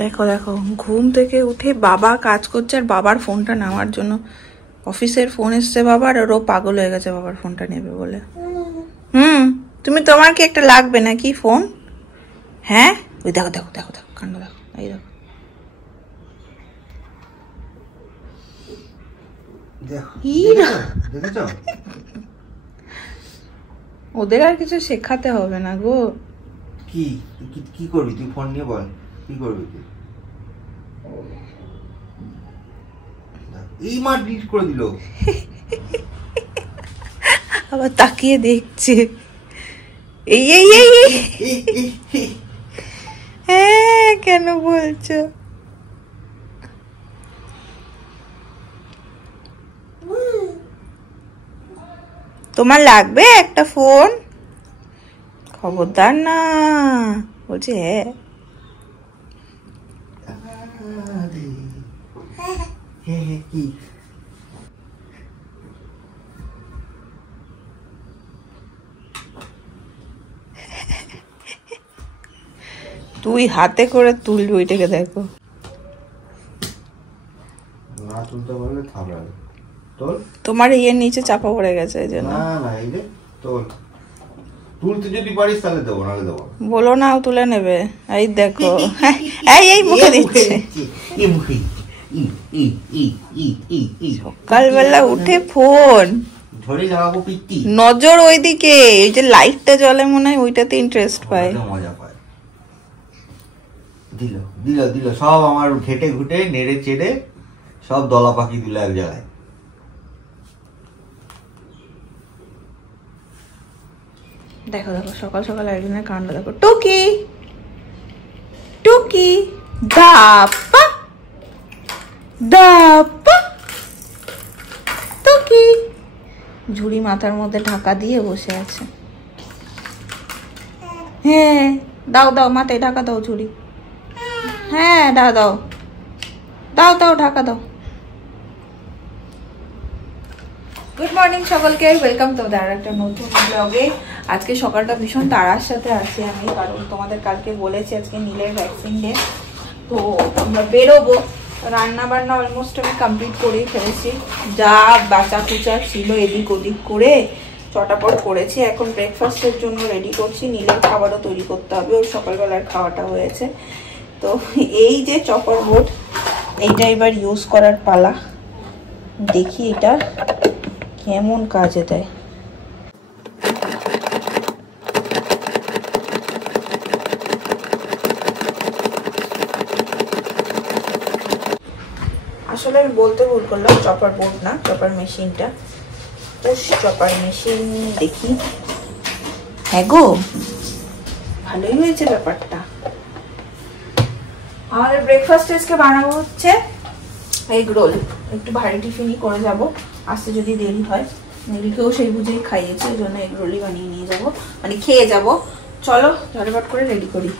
দেখো দেখো ঘুম থেকে উঠে বাবা কাজ করছে আর বাবার ফোনটা নেওয়ার জন্য অফিসের ফোন এসছে বাবার, আর ও পাগল হয়ে গেছে বাবার ফোনটা নেবে বলে। তুমি তোমার কি একটা লাগবে নাকি ফোন? হ্যাঁ ওই দেখো দেখো দেখো দেখো কাণ্ড দেখো, এই দেখো ওদের আর কিছু শেখাতে হবে না গো। কি কি করবি তুই? ফোন নিয়ে বল কি করবি তুই? এই মা ডিলিট করে দিল। আবার তাকিয়ে দেখছে। এই এই এই হ্যাঁ কেন বলছো? তোমার লাগবে একটা ফোন? খবরদার না বলছে। হ্যাঁ তুই হাতে করে তুলবি ওইটাকে, দেখো না তুলতে পারলে থামড়াবে। তোল, তোমার ইয়ের নিচে চাপা পড়ে গেছে এই জন্য। না না এই যে তোল, তুলতে যদি পারিস তাহলে দেবো, নাহলে দেবো। বলো না তুলে নেবে। এই দেখো এই এই মুখে দিচ্ছে। সকালবেলা উঠে ফোন ধরে লাগাবো পিত্তি, নজর ওইদিকে, এই যে লাইটটা জ্বলে মনে হয় ওইটাতে ইন্টারেস্ট পায়, মজা পায়। দিল দিল দিল সব আমার ঘেটে ঘুটে নেড়ে চেড়ে সব দলা পাখি দিল এক জায়গায়। দেখো দেখো সকাল সকাল একজনের কাণ্ড দেখো। টুকি টুকি দাপা দাপা টুকি ঝুড়ি মাথার মধ্যে ঢাকা দিয়ে বসে আছে। হ্যাঁ দাও দাও মাথায় ঢাকা দাও ঝুড়ি। হ্যাঁ দাও দাও দাও দাও ঢাকা দাও। গুড মর্নিং সকলকে, ওয়েলকাম তোমাদের আর একটা নতুন ব্লগে। আজকে সকালটা ভীষণ তাড়ার সাথে আছি আমি, কারণ তোমাদের কালকে বলেছি আজকে নীলের ভ্যাকসিন ডে, তো আমরা বেরোবো। রান্না বান্না অলমোস্ট আমি কমপ্লিট করেই ফেলেছি, যা বাঁচা কুচা ছিল এদিক ওদিক করে চটাপট করেছি। এখন ব্রেকফাস্টের জন্য রেডি করছি, নীলের খাবারও তৈরি করতে হবে, ওর সকালবেলার খাওয়াটা হয়েছে। তো এই যে চপার বোর্ড, এইটা এবার ইউজ করার পালা, দেখি এটা কেমন কাজে দেয়। আসলে আমি বলতে ভুল করলাম, চপার বোর্ড না, চপার মেশিনটা, পুশ চপার মেশিন। দেখি হ্যাঁ গো ভালোই হয়েছে ব্যাপারটা। আমাদের ব্রেকফাস্ট আজকে বানাবো হচ্ছে এগ রোল, একটু ভারী টিফিনই করে যাব, আসতে যদি দেরি হয়। নীলকেও সেই বুঝেই খাইয়েছি, ওই জন্য এগ রোলই বানিয়ে নিয়ে যাবো, মানে খেয়ে যাব। চলো ঝটপট করে রেডি করি।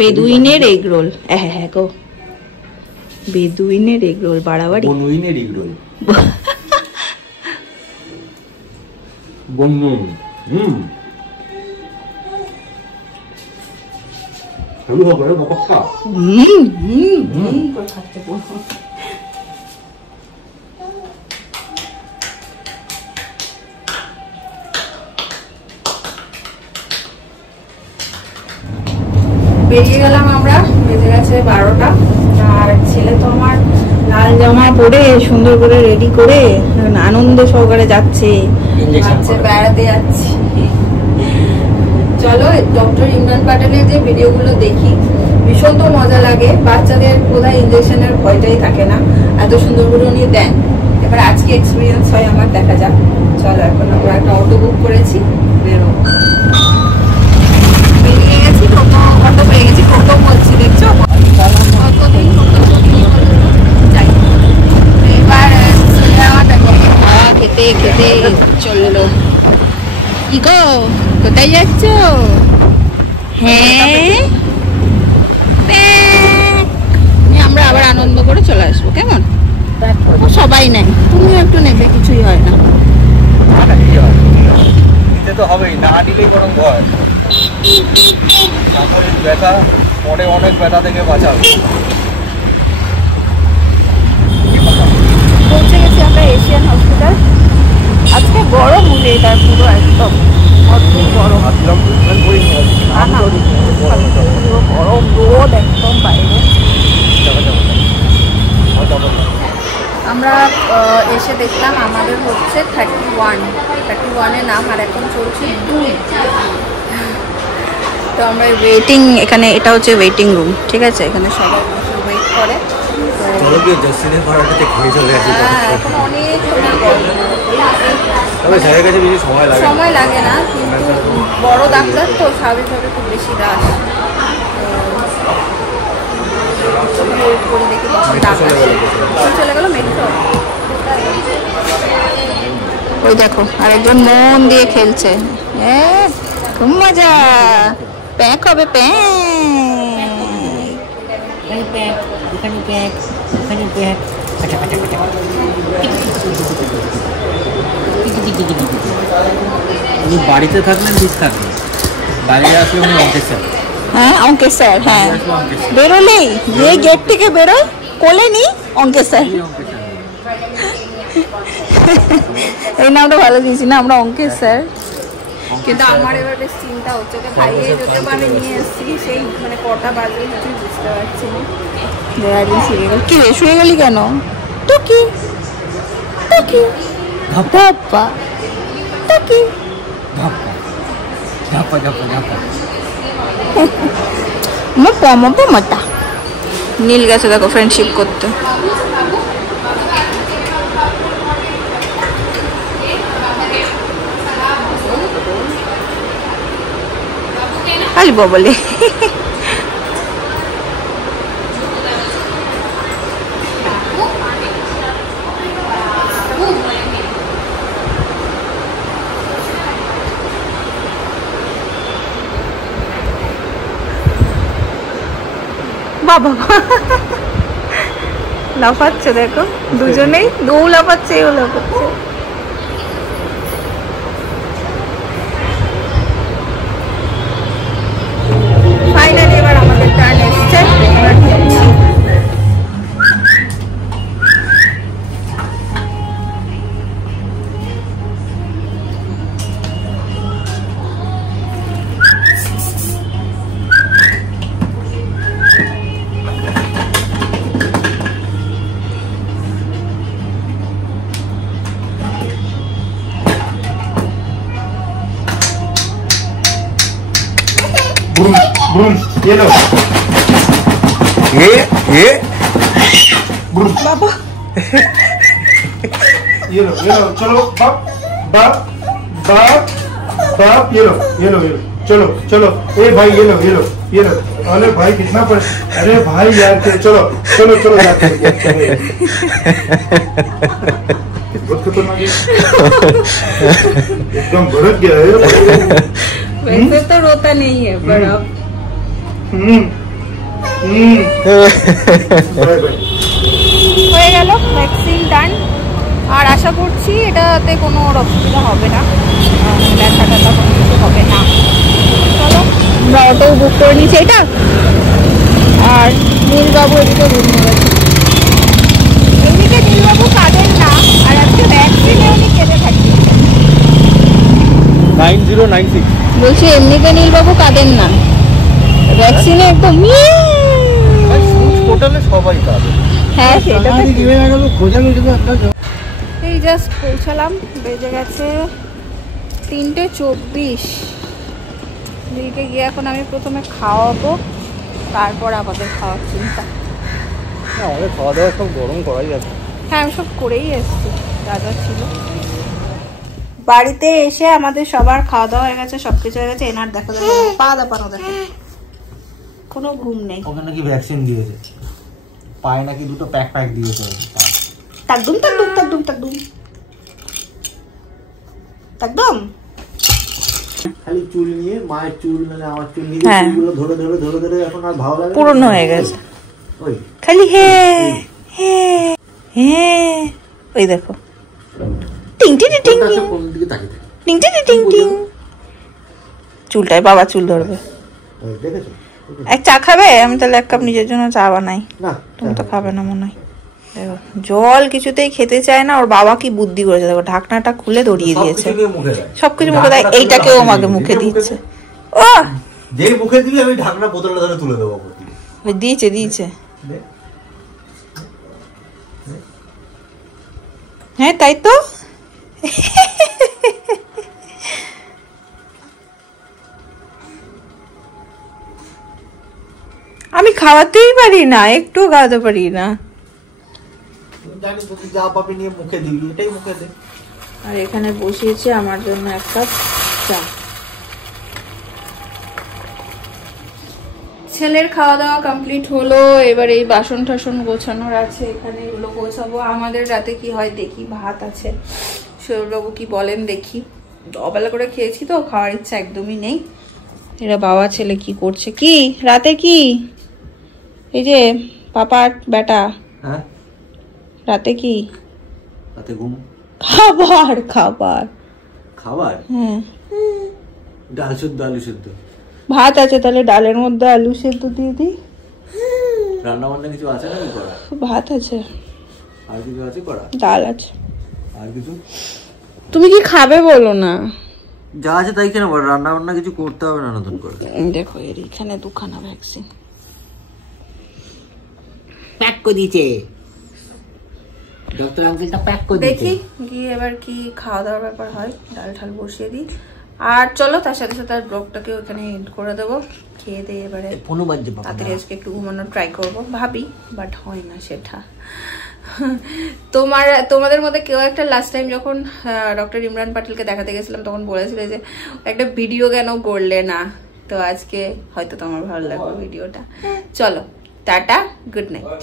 বেদুইনের এগ রোল। হ্যাঁ হ্যাঁ গো বেদুইনের এগ রোল, বাড়াবাড়ি। বনুইনের এগ রোল, বনু হেলু হবে রে বাবা খা। করে খাচ্ছে বলো। বেরিয়ে গেলাম আমরা, বেজে গেছে 12টা। আর ছেলে তো আমার লাল জামা পরে সুন্দর করে রেডি করে আনন্দ সহকারে যাচ্ছে, বেড়াতে যাচ্ছি। চলো ডক্টর ইমরান পাঠানের যে ভিডিওগুলো দেখি ভীষণ তো মজা লাগে, বাচ্চাদের বোধহয় ইঞ্জেকশনের ভয়টাই থাকে না, এত সুন্দর করে উনি দেন। এবার আজকে এক্সপিরিয়েন্স হয় আমার, দেখা যাক। চলো এখন আমরা একটা অটো বুক করেছি, বেরোবো। বেরিয়ে গেছি, অটো পেয়ে গেছি, টোটো বলছি, দেখছো কতদিন টোটো যাই। এবার খেতে খেতে চললো। কি গো, কোথায় যাচ্ছ? হ্যাঁ, আমরা আবার আনন্দ করে চলে আসবো, কেমন? সবাই নেয়, তুমিও একটু নেবে, কিছুই হয় না। তো হবেই না, নিলেই বরং ভয়। ব্যথা পরে অনেক ব্যথা থেকে বাঁচাবে। পৌঁছে গেছি আমরা এশিয়ান হসপিটাল। আজকে গরম ওয়েদার পুরো একদম অদ্ভুত গরম, গরম রোদ একদম বাইরে। আমরা এসে দেখলাম আমাদের হচ্ছে 31-এ নাম, আর এখন চলছে 2। তো আমরা ওয়েটিং, এখানে এটা হচ্ছে ওয়েটিং রুম, ঠিক আছে? এখানে সবাই ওয়েট করে। চলো গিয়ে জসিনের ভাড়াটাতে খেয়ে চলে আসি। এখন অনেক তবে স্যারের কাছে বেশি সময় লাগে না, কিন্তু বড় ডাক্তার তো স্বাভাবিকভাবে খুব বেশি রাশ। চলে গেল মেট্রো। ওই দেখো আরেকজন মন দিয়ে খেলছে, খুব মজা। প্যাক হবে, বাড়িতে থাকলেন ঠিক থাকবেন, বাইরে আসলে উনি অঙ্কের স্যার। হ্যাঁ অঙ্কের স্যার, হ্যাঁ বেরোলেই যে গেট থেকে বেরোয় কোলে নি অঙ্কের স্যার। এই নামটা ভালো দিয়েছি না আমরা, অঙ্কের স্যার। কিন্তু আমার এবার বেশ চিন্তা হচ্ছে, ভাইয়ের যদি আমি নিয়ে এসেছি, সেই মানে কটা বাজে কিছু বুঝতে পারছি না। শুয়ে গেল, কি রে শুয়ে গেলি কেন? টুকি টুকি ধাপ্পা টুকি ধাপ্পা ধাপ্পা ধাপ্পা। মতা নীল গেছে দেখো ফ্রেন্ডশিপ করতে। আসবো বলে বাবা লাফাচ্ছে, দেখো দুজনেই, ও লাফাচ্ছে ও লাফাচ্ছে। ফাইনালি এবার আমাদের টার্ন এসছে, এবার ঢুকছি। ये लो, ये बाबा ये लो चलो बाप बाप बाप बाप ये लो चलो चलो। ए भाई ये लो अरे भाई कितना पर, अरे भाई यार चलो चलो चलो बहुत खतरनाक है, एकदम भड़क गया है। वैसे तो रोता नहीं है पर अब হয়ে গেল ভ্যাকসিন ডান। আর আশা করছি এটাতে কোনো অসুবিধা হবে না, ব্যথা ট্যাথা কোনো কিছু হবে না। চলো আমরা অটো বুক করে নিচ্ছি এটা। আর নীলবাবু এদিকে রুম নেবেছে, এদিকে নীলবাবু কাঁদেন না, আর আজকে ভ্যাকসিনে উনি কেঁদে থাকি। 9096 বলছি এমনিতে নীলবাবু কাঁদেন না, ভ্যাকসিনে একদম টোটালে সবাই কাঁদে। হ্যাঁ সেটা এই জাস্ট পৌঁছালাম, বেজে গেছে 3:24। লিলকে গিয়ে এখন আমি প্রথমে খাওয়াবো, তারপর আমাদের খাওয়ার চিন্তা। আমাদের খাওয়া দাওয়া সব গরম করাই যাচ্ছে। হ্যাঁ আমি সব করেই এসছি যা যা ছিল। বাড়িতে এসে আমাদের সবার খাওয়া দাওয়া হয়ে গেছে, সবকিছু হয়ে গেছে। এনার দেখো পা দাপানো, দেখো কোনো ঘুম নেই। ওকে নাকি ভ্যাকসিন দিয়েছে, পায়ে নাকি দুটো প্যাক দিয়েছে। একদম একদম একদম একদম একদম খালি চুল নিয়ে, মায়ের চুল মানে আমার চুল নিয়ে চুলগুলো ধরে ধরে ধরে ধরে এখন আর ভালো লাগে, পুরনো হয়ে গেছে। ওই খালি হে হে হে, ওই দেখো টিং টিং টিং টিং কোন দিকে তাকিয়ে থাকে? টিং টিং টিং টিং। চুলটাই বাবা চুল ধরবে। ওই দেখেছো? এক চা খাবে? আমি তাহলে এক কাপ নিজের জন্য চা বানাই। না তুমি তো খাবে না মনে হয়। দেখো জল কিছুতেই খেতে চায় না। ওর বাবা কি বুদ্ধি করেছে দেখো, ঢাকনাটা খুলে দড়িয়ে দিয়েছে, সবকিছু মুখে দেয়। এইটাকেও আমাকে মুখে দিচ্ছে। ও যেই মুখে দিবি আমি ঢাকনা বোতলটা ধরে তুলে দেবো। দিয়েছে দিয়েছে। হ্যাঁ তাই তো। আমি খাওয়াতেই পারি না, একটু খাওয়াতে পারি না। জানি তো তুই যা পাবি নিয়ে মুখে দিবি, এটাই মুখে দে। আর এখানে বসিয়েছি আমার জন্য এক কাপ চা। ছেলের খাওয়া দাওয়া কমপ্লিট হলো। এবার এই বাসন টাসন গোছানোর আছে, এখানে এগুলো গোছাবো। আমাদের রাতে কি হয় দেখি, ভাত আছে, সৌরবাবু কি বলেন দেখি। অবেলা করে খেয়েছি তো, খাওয়ার ইচ্ছা একদমই নেই। এরা বাবা ছেলে কি করছে, কি রাতে কি এই যে পাপার বেটা, হ্যাঁ রাতে কি রাতে ঘুম, খাবার খাবার খাবার, হ্যাঁ ডাল শুদ্ধ, আলু শুদ্ধ, ভাত আছে, তাহলে ডালের মধ্যে আলু সেদ্ধ দিয়ে দিই। রান্না বান্না কিছু আছে নাকি করা? ভাত আছে, আর কিছু আছে করা? ডাল আছে। আর কিছু তুমি কি খাবে বলো না? যা আছে তাই কেন, রান্না বান্না কিছু করতে হবে না নতুন করে। দেখো এর এখানে দুখানা ভ্যাকসিন প্যাক করে দিয়েছে ডক্টর আঙ্কেলটা, প্যাক করে দিয়েছে। দেখি গিয়ে এবার কি খাওয়া দাওয়ার ব্যাপার হয়, ডাল ঠাল বসিয়ে দিই। আর চলো তার সাথে সাথে আর ব্লগটাকে ওখানে এন্ড করে দেবো। খেয়ে দিয়ে এবারে ফোনও বাজছে বাবা। তাড়াতাড়ি আজকে একটু ঘুমানোর ট্রাই করবো ভাবি, বাট হয় না সেটা। তোমাদের মধ্যে কেউ একটা লাস্ট টাইম যখন ডক্টর ইমরান পাটিলকে দেখাতে গেছিলাম তখন বলেছিল যে একটা ভিডিও কেন করলে না, তো আজকে হয়তো তোমার ভালো লাগবে ভিডিওটা। চলো টাটা, গুড নাইট।